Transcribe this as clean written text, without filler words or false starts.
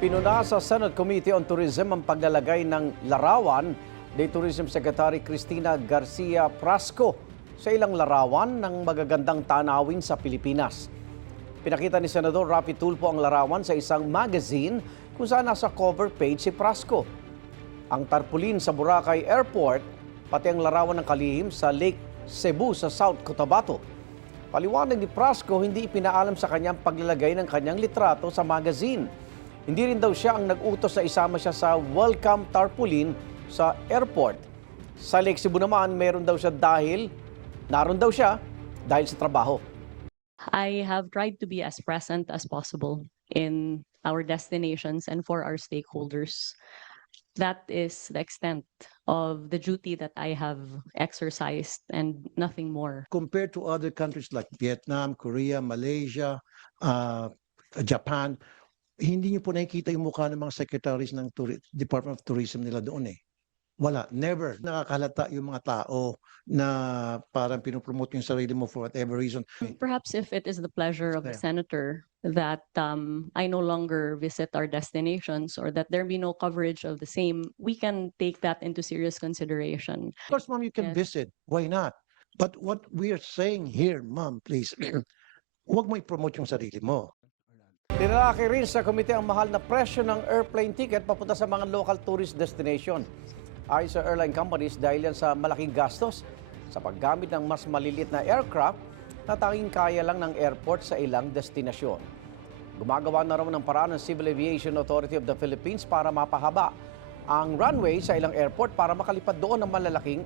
Pinuna sa Senate Committee on Tourism ang paglalagay ng larawan ni Tourism Secretary Cristina Garcia Prasco sa ilang larawan ng magagandang tanawin sa Pilipinas. Pinakita ni Senador Raffy Tulfo ang larawan sa isang magazine kung saan nasa cover page si Prasco. Ang tarpaulin sa Boracay Airport, pati ang larawan ng kalihim sa Lake Cebu sa South Cotabato. Paliwanag ni Prasco, hindi ipinaalam sa kanyang paglalagay ng kanyang litrato sa magazine. Hindi rin daw siya ang nag-utos na isama siya sa welcome tarpaulin sa airport. Sa Lake Cebu naman, meron daw siya naroon daw siya dahil sa trabaho. I have tried to be as present as possible in our destinations and for our stakeholders. That is the extent of the duty that I have exercised and nothing more. Compared to other countries like Vietnam, Korea, Malaysia, Japan, hindi niyo po nakikita yung mukha ng mga secretaries ng Department of Tourism nila doon eh. Wala, never. Nakakalata yung mga tao na parang pinopromote yung sarili mo for whatever reason. Perhaps if it is the pleasure of the Yeah. senator that I no longer visit our destinations or that there be no coverage of the same, we can take that into serious consideration. Of course, ma'am, you can Yes. visit. Why not? But what we are saying here, ma'am, please, huwag mo i-promote yung sarili mo. Tinalaki rin sa komite ang mahal na presyo ng airplane ticket papunta sa mga local tourist destination. Ayon sa airline companies, dahil yan sa malaking gastos sa paggamit ng mas maliliit na aircraft na tanging kaya lang ng airport sa ilang destinasyon. Gumagawa na raw ng paraan ng Civil Aviation Authority of the Philippines para mapahaba ang runway sa ilang airport para makalipad doon ng malalaking